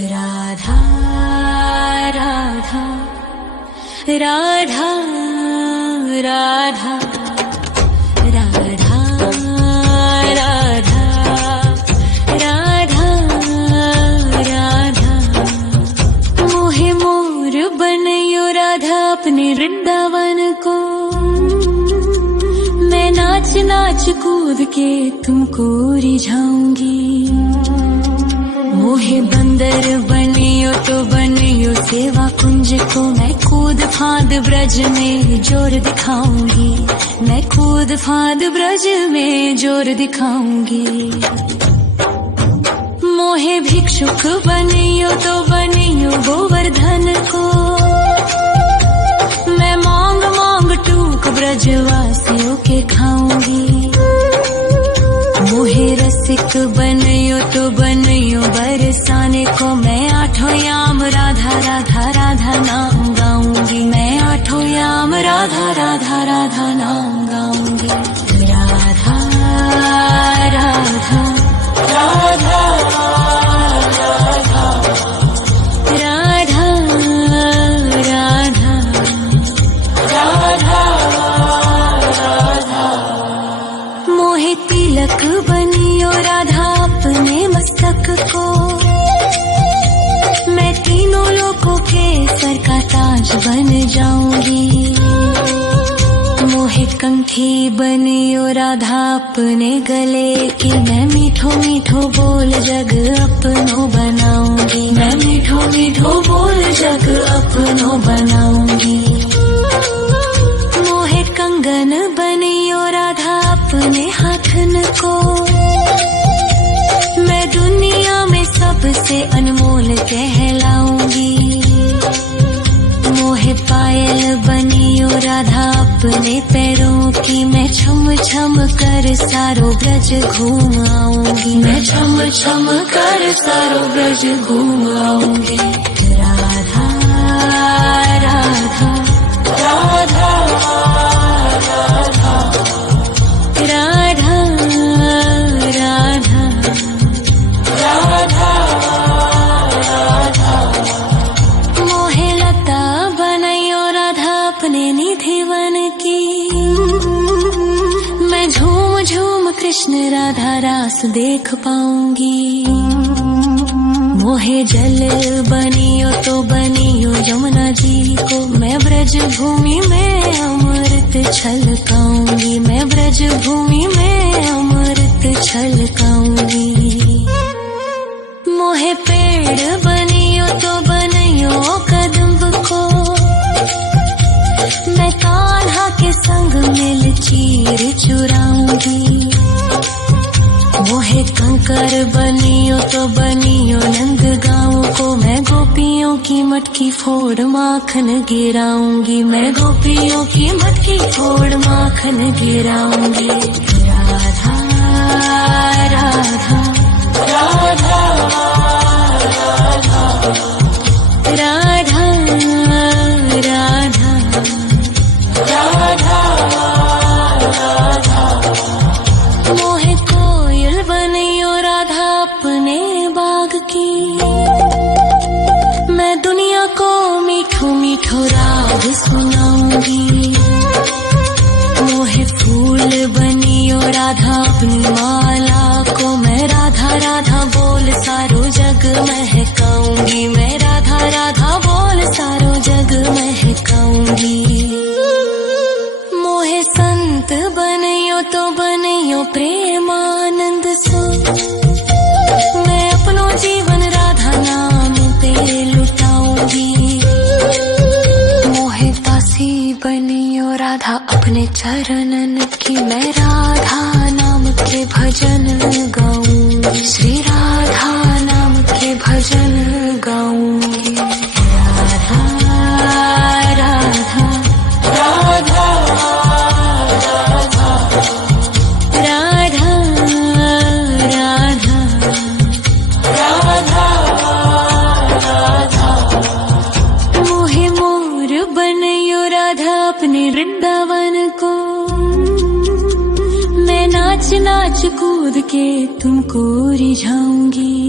राधा राधा राधा राधा राधा राधा राधा राधा मोहे मोर बनयो राधा अपने वृंदावन को। मैं नाच नाच कूद के तुमको रिझाऊंगी। मोहे बंदर बनियो तो बनियो सेवा कुंज को। मैं कूद फांद ब्रज में जोर दिखाऊंगी। मैं कूद फांद ब्रज में जोर दिखाऊंगी। मोहे भिक्षुक बनियो तो बनियो गोवर्धन को। मैं मांग मांग टूक ब्रजवासियों के खाऊंगी। मोहे रसिक बनियो तो बनियो बरसाने को। मैं आठों याम राधा राधा राधा नाम गाऊंगी। मैं आठों याम राधा राधा राधा नाम गाऊंगी। राधा राधा राधा राधा राधा राधा राधा। मोहे तिलक बनियो राधा अपने मस्तक को। मैं तीनों लोगों के सर का ताज बन जाऊंगी। मोहे कंठी बनियो राधा अपने गले की। मैं मीठो मीठो बोल जग अपनो बनाऊंगी। मैं मीठो मीठो बोल जग अपनो बनाऊंगी। मोहे कंगन बनियो राधा अपने हाथन को। मैं दुनिया में सबसे अनमोल कहलाऊंगी। मोहे पायल बनियो राधा अपने पैरों की। मैं छम छम कर सारो ब्रज घूम आऊंगी। मैं छम छम कर सारो ब्रज घूम आऊंगी। राधा राधा राधा राधा राधा राधा राधा। मोहे लता बनयो राधा अपने निधि वन की। मैं झूम झूम कृष्ण राधा रास देख पाऊंगी। मोहे जल बनियो तो बनियो यमुना जी को। मैं ब्रज भूमि में अमृत छलकाऊंगी। मैं ब्रज भूमि में अमृत छलकाऊंगी। मोहे पेड़ बनियो तो बनियो कदम्ब को। मैं कान्हा के संग मिल चीर चुराऊंगी। मोहे कंकर बनियो तो बनियो नंद गाँव को। मैं गोपियों की मटकी फोड़ माखन गिराऊंगी। मैं गोपियों की मटकी फोड़ माखन गिराऊंगी। राधा राधा राधा राधा राधा राधा राधा। मोहे कोयल बनियो राधा अपने बाग की। मैं दुनिया को मीठो मीठो राग सुनाऊंगी। मोहे फूल बनियो राधा अपनी माला को। मैं राधा राधा बोल सारो जग महकाऊंगी। मैं राधा राधा बोल सारो जग महकाऊंगी। मोहे संत बनियो तो बनियो प्रेमानंद सो। मैं अपनो जीवन राधा नाम पे लुटाऊंगी। मोहे दासी बनियो राधा अपने चरणन की। मैं राधा नाम के भजन गाऊंगी। श्री राधा नाम के भजन गाऊंगी। राधा राधा राधा राधा राधा राधा राधा। मोहे मोर बनयो राधा अपने वृंदावन को। मैं नाच नाच कूद के तुमको रिझाऊंगी।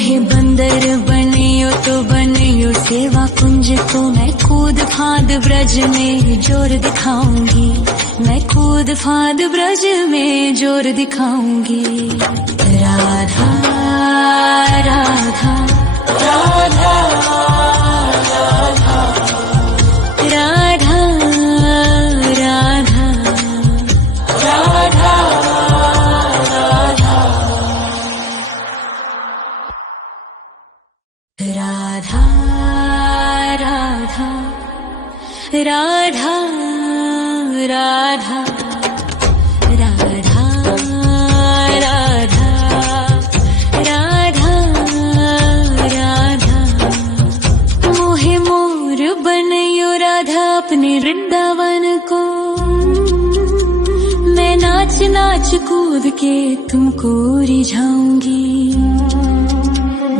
मोहे बंदर बनियो तो बनियो सेवा कुंज को मैं कूद फाद ब्रज में जोर दिखाऊंगी, मैं कूद फाद ब्रज में जोर दिखाऊंगी। राधा राधा राधा राधा राधा राधा राधा राधा राधा राधा राधा राधा राधा राधा मोहे मोर बनयो राधा अपने वृंदावन को, मैं नाच नाच कूद के तुमको रिझाऊंगी।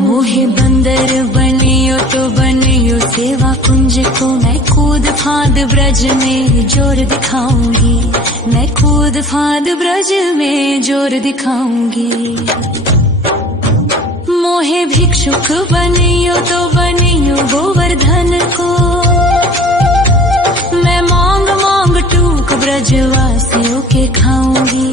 मोहे बंदर बनियो तो बनियो सेवा कुंज को मैं कूद फाद ब्रज में जोर दिखाऊंगी, मैं कूद फाद ब्रज में जोर दिखाऊंगी। मोहे भिक्षुक बनियो तो बनियो गोवर्धन को, मैं मांग मांग टूक ब्रजवासियों के खाऊंगी।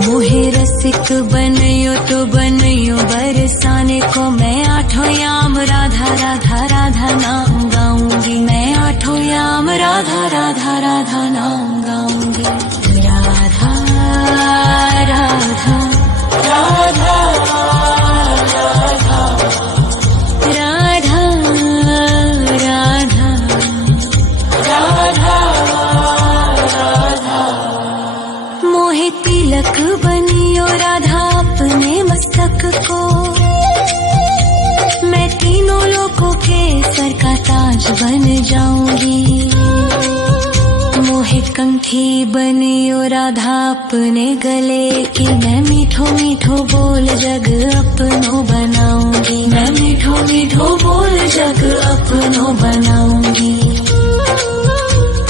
मोहे रसिक बनियो तो बनियो बरसाने को, मैं आठों याम राधा राधा राधा नाम गाऊंगी, मैं आठों याम राधा राधा राधा नाम गाऊंगी। राधा राधा राधा राधा राधा राधा राधा मोहे तिलक बनियो राधा अपने मस्तक को, मैं तीनों लोगों के सर का ताज बन जाऊंगी। मोहे कंठी बनियो राधा अपने गले की, मैं मीठो मीठो बोल जग अपनो बनाऊंगी, मैं मीठो मीठो बोल जग अपनो बनाऊंगी।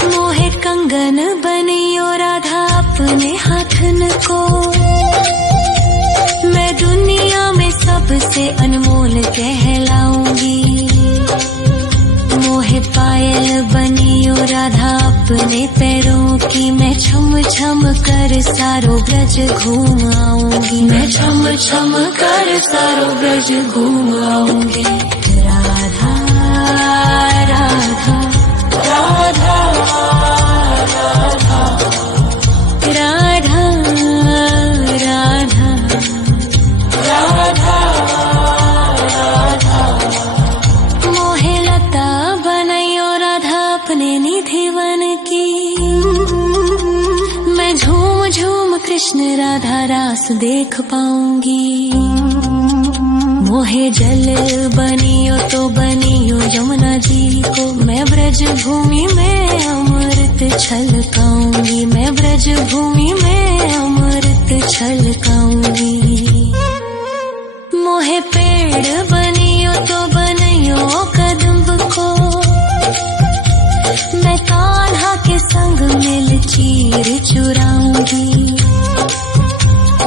मोहे कंगन बनियो राधा अपने हाथन को, मैं दुनिया में सबसे अनमोल कहलाऊंगी। मोहे पायल बनियो राधा अपने पैरों की, मैं छम छम कर सारो ब्रज घूम आऊंगी, मैं छम छम कर सारो ब्रज घूम आऊंगी। राधा राधा राधा राधा राधा राधा राधा राधा मोहे लता बनयो राधा अपने निधि वन की, मैं झूम झूम कृष्ण राधा रास देख पाऊंगी। मोहे जल बनियो तो बनियो यमुना जी को, मैं ब्रज भूमि में अमृत छलकाऊंगी, मैं ब्रज भूमि में अमृत छलकाऊंगी। मोहे पेड़ बनियो तो बनियो कदम्ब को, मैं कान्हा के संग मिल चीर चुराऊंगी।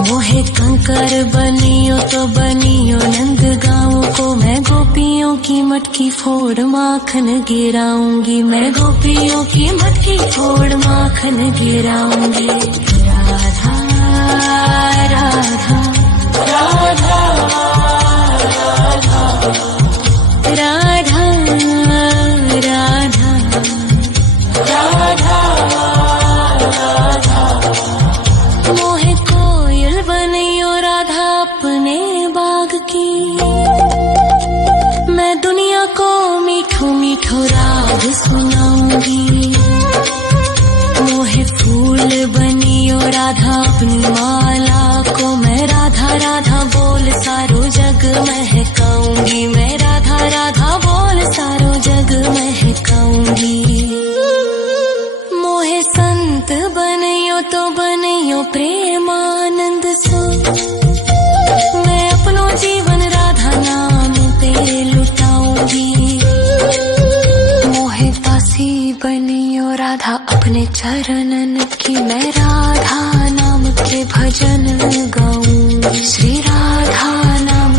मोहे कंकर बनियो तो बनियो नंद गाँव को, मैं गोपियों की मटकी फोड़ माखन गिराऊंगी, मैं गोपियों की मटकी फोड़ माखन गिराऊंगी। राधा राधा राधा राधा राधा राधा राधा मोहे कोयल बनियो राधा अपने बाग की, मैं दुनिया को मीठो मीठो राग सुनाऊंगी। मोहे फूल बनियो राधा अपनी माला को, मैं राधा राधा बोल सारो जग महकाऊंगी, मैं राधा राधा बोल सारो जग महकाऊंगी। मोहे संत बनियो तो बनियो प्रेमानंद सो, मैं अपनो जीवन राधा नाम पे लुटाऊंगी। मोहे दासी बनियो राधा अपने चरणन की, मैं राधा नाम के भजन गाऊंगी, श्री राधा नाम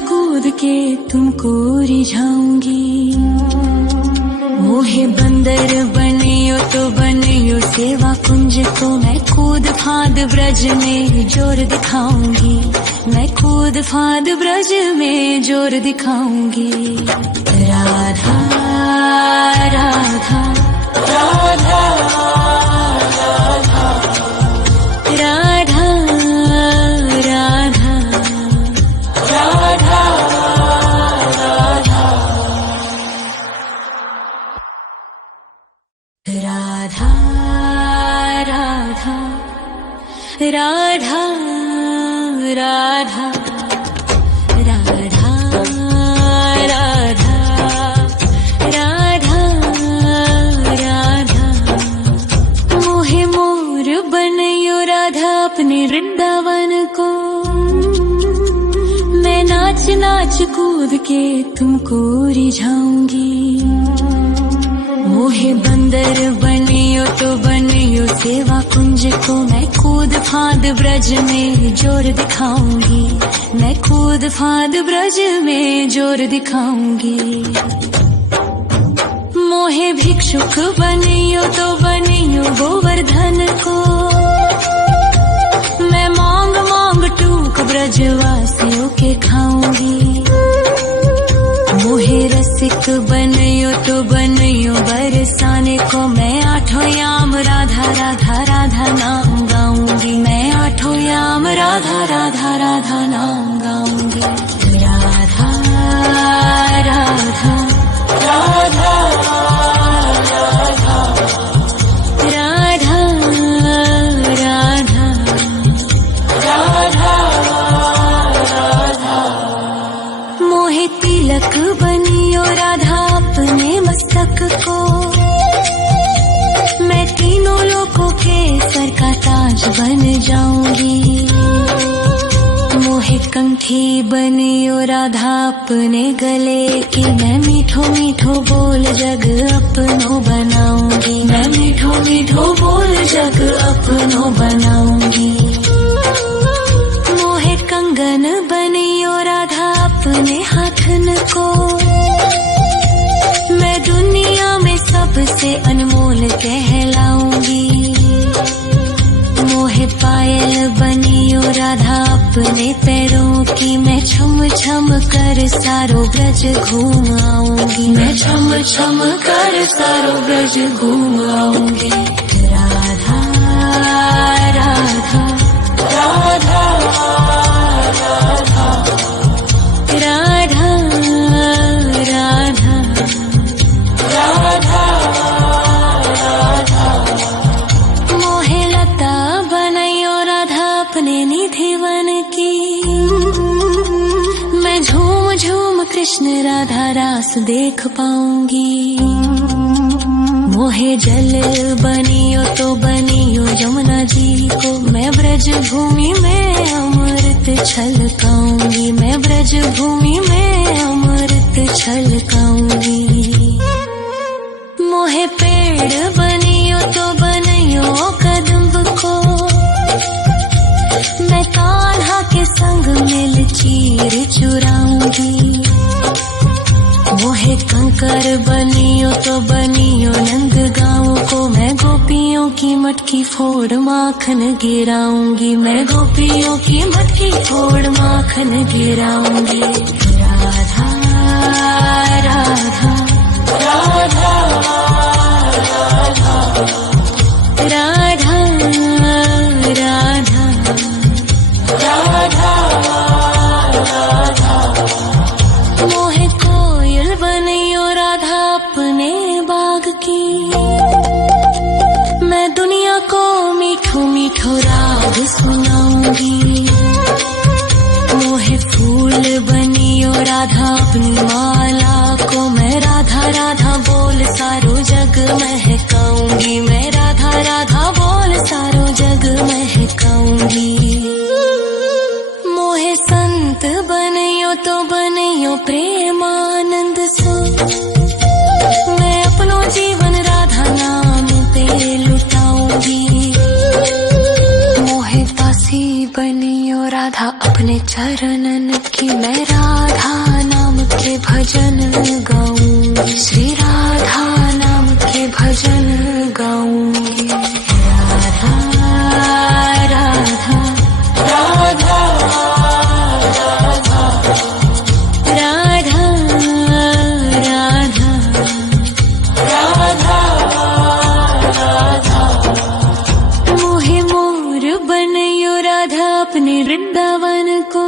कूद के तुमको रिझाऊंगी। मोहे बंदर बनियो तो बनियो सेवा कुंज को, मैं कूद फांद ब्रज में जोर दिखाऊंगी। मैं कूद फांद ब्रज में जोर दिखाऊंगी। राधा राधा राधा राधा राधा राधा राधा राधा राधा राधा राधा राधा राधा राधा। मोहे मोर बनयो राधा अपने वृंदावन को, मैं नाच नाच कूद के तुमको रिझाऊंगी। मोहे बंदर बनियो तो बनियो सेवा कुंज को, मैं कूद फांद ब्रज में जोर दिखाऊंगी। मैं कूद फांद ब्रज में जोर दिखाऊंगी। मोहे भिक्षुक बनियो तो बनियो गोवर्धन को, मैं मांग मांग टूक ब्रजवासियों के खाऊंगी। मोहे रसिक बनियो तो बनियो बरसाने को, मैं आठों याम राधा राधा राधा नाम गाऊंगी। मैं आठों याम राधा राधा राधा नाम गाऊंगी। राधा राधा राधा राधा राधा राधा राधा। मोहे तिलक बनियो राधा अपने मस्तक को, मैं तीनों लोकों के सर का ताज बन जाऊंगी। मोहे कंठी बनियो राधा अपने गले की, मैं मीठो मीठो बोल जग अपनो बनाऊंगी। मैं मीठो मीठो बोल जग अपनो बनाऊंगी। मोहे कंगन बनियो राधा अपने हाथन को, मैं दुनिया में सबसे अनमोल कहलाऊंगी। मोहे पायल बनियो राधा अपने पैरों की, मैं छम छम कर सारो ब्रज घूम आऊंगी। मैं छम छम कर सारो ब्रज घूम आऊंगी। राधा राधा राधा राधा राधा राधा राधा। मोहे लता बनयो राधा अपने निधिवन की, मैं झूम झूम कृष्ण राधा रास देख पाऊंगी। मोहे जल बनियो तो बनियो यमुना जी को, मैं ब्रज भूमि में अमृत छलकाऊंगी। मैं ब्रज भूमि में अमृत छलकाऊंगी। मोहे पेड़ बनियो तो बनियो कदम्ब को, मैं कान्हा के संग मिल चीर चुराऊंगी। मोहे कंकर बनियो तो बनियो नंद गाँव को, मैं गोपियों की मटकी फोड़ माखन गिराऊंगी। मैं गोपियों की मटकी फोड़ माखन गिराऊंगी। राधा राधा राधा राधा राधा राधा राधा। मोहे कोयल बनियो राधा अपने बाग की, मैं दुनिया को मीठो मीठो राग सुनाऊंगी। मोहे फूल बनियो राधा अपनी माला को, मैं राधा राधा बोल सारो जग महकाऊंगी। मैं राधा राधा बोल सारो जग महकाऊंगी। मोहे संत बनियो तो बनियो प्रेमानंद सो, मैं अपनो जीवन राधा नाम पे लुटाऊंगी। मोहे दासी बनियो राधा अपनी अपने चरणन की मैं राधा नाम के भजन गाऊंगी, श्री राधा नाम के भजन गाऊंगी। राधा राधा राधा राधा राधा राधा राधा मोहे मोर बनयो राधा अपने वृंदावन को,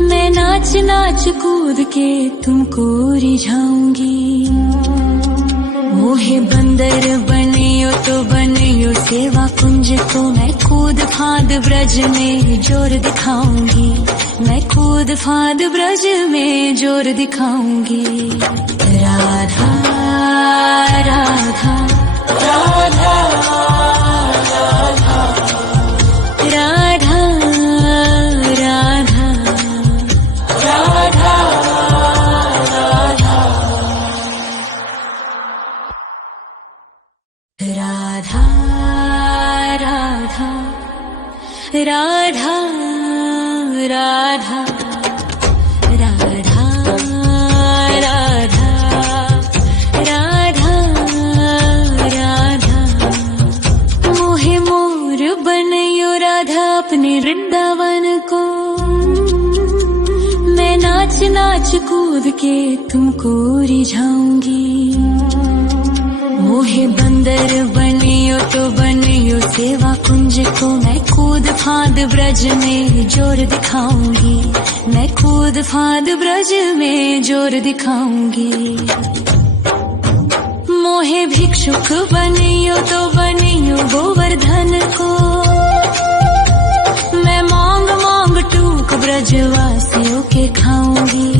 मैं नाच नाच कूद के तुमको रिझाऊंगी। मोहे बंदर बनियो तो बनियो सेवा कुंज को, मैं कूद फांद ब्रज में जोर दिखाऊंगी, मैं कूद फांद ब्रज में जोर दिखाऊंगी। राधा राधा राधा राधा राधा राधा राधा राधा राधा राधा राधा राधा राधा मोहे मोर बनयो राधा अपने वृंदावन को, मैं नाच नाच कूद के तुमको रिझाऊंगी। मोहे बंदर बनियो तो बनियो सेवा कुंज को, मैं कूद फांद ब्रज में जोर दिखाऊंगी, मैं कूद फांद ब्रज में जोर दिखाऊंगी। मोहे भिक्षुक बनियो तो बनियो गोवर्धन को, मैं मांग मांग टूक ब्रजवासियों के खाऊंगी।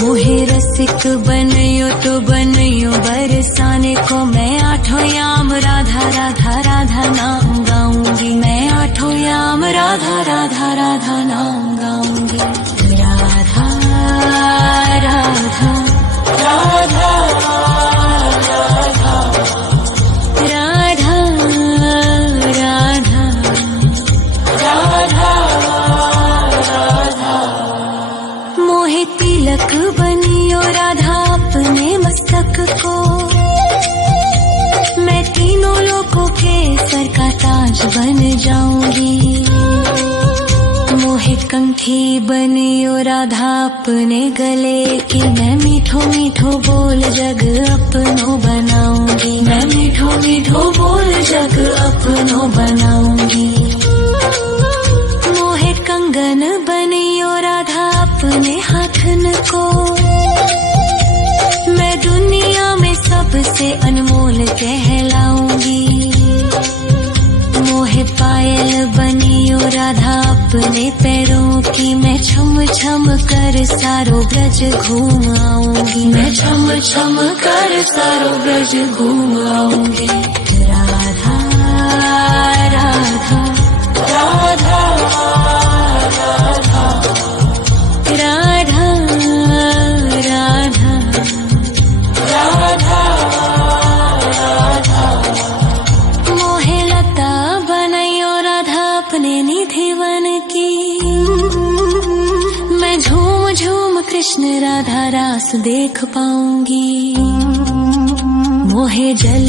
मोहे रसिक बनियो तो बनियो बरसाने को, मैं आठों याम राधा राधा राधा नाम गाऊंगी, मैं आठों याम राधा राधा राधा नाम गाऊंगी। राधा राधा राधा राधा राधा राधा राधा मोहे तिलक बनियो राधा अपने मस्तक को, मैं तीनों लोगों के सर का ताज बन जाऊंगी। मोहे कंठी बनियो राधा अपने गले की, मैं मीठो मीठो बोल जग अपनो बनाऊंगी, मैं मीठो मीठो बोल जग अपनो बनाऊंगी। मोहे कंगन बनियो राधा अपने हाथन को, मैं दुनिया में सबसे अनमोल कहलाऊंगी। मोहे पायल बनियो राधा अपने पैरों की, मैं छम छम कर सारो ब्रज घूम आऊंगी, मैं छम छम कर सारो ब्रज घूम आऊंगी। राधा राधा राधा राधा राधा राधा राधा राधा मोहे लता बनयो राधा अपने निधि वन की, मैं झूम झूम कृष्ण राधा रास देख पाऊंगी। मोहे जल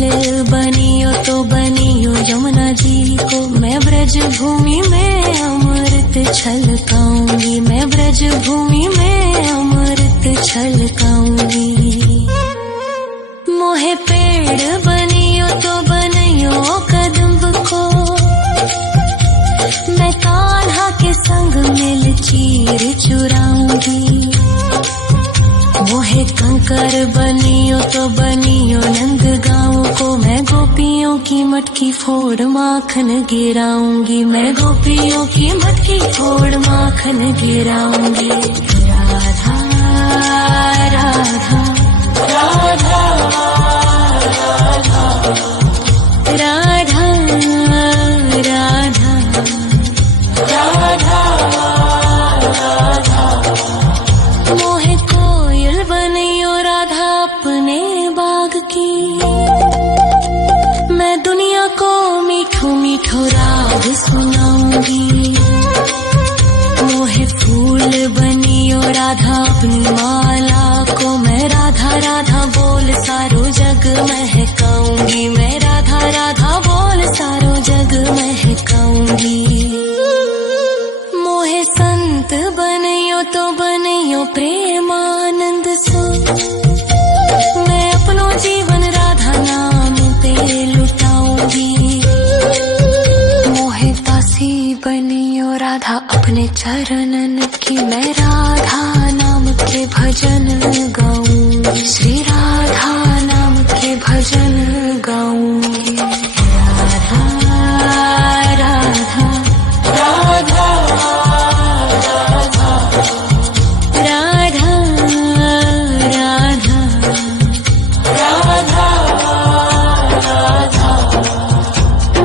बनियो तो बनियो यमुना जी को, मैं ब्रज भूमि में अमृत छलकाऊंगी, मैं ब्रज भूमि में अमृत छलकाऊंगी। मोहे पेड़ बनियो तो बनियो कदम्ब को, मैं कान्हा के संग मिल चीर चुराऊंगी। मोहे कंकर बनियो तो बनियो नंद गाँव को, मैं गोपियों की मटकी फोड़ माखन गिराऊंगी, मैं गोपियों की मटकी फोड़ माखन गिराऊंगी। राधा राधा राधा राधा राधा राधा राधा मोहे कोयल बनियो राधा अपने बाग की, मैं दुनिया को मीठो मीठो राग राग सुनाऊंगी। मोहे फूल बनियो राधा अपनी माला को मैं राधा राधा बोल सारो जग महकाऊंगी। मैं राधा राधा बोल सारो जग महकाऊंगी। मोहे संत बनियो तो बनियो प्रेमानंद सो, मैं अपनो जीवन राधा नाम पे लुटाऊंगी। मोहे दासी बनियो राधा अपने चरणन की मैं